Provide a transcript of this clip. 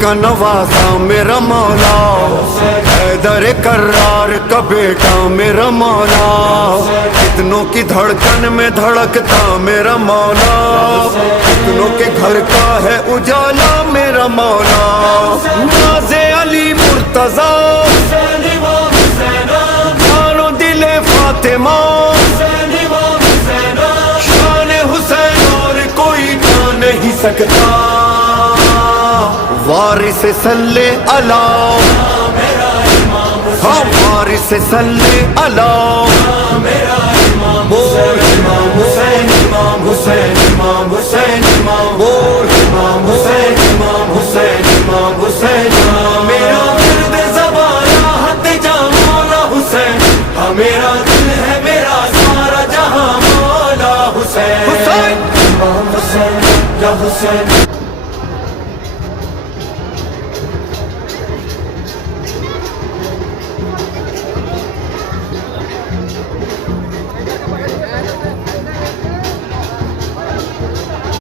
کا نوازا میرا مولا، حیدر کرار کا بیٹا میرا مولا، کتنوں کی دھڑکن میں دھڑکتا میرا مولا، کتنوں کے گھر کا ہے اجالا میرا مولا، ناز علی مرتضیٰ جانو دل فاطمہ، شان حسین اور کوئی جان نہیں سکتا، وارث صلی اللہ، ہاں وارث صلی اللہ، بول امام حسین امام حسین امام حسین امام، بول امام حسین امام حسین امام حسین، میرا درد زبان راحت جہاں مولا حسین، ہاں میرا دل ہے میرا سارا جہاں مولا حسین، حسین امام حسین یا حسین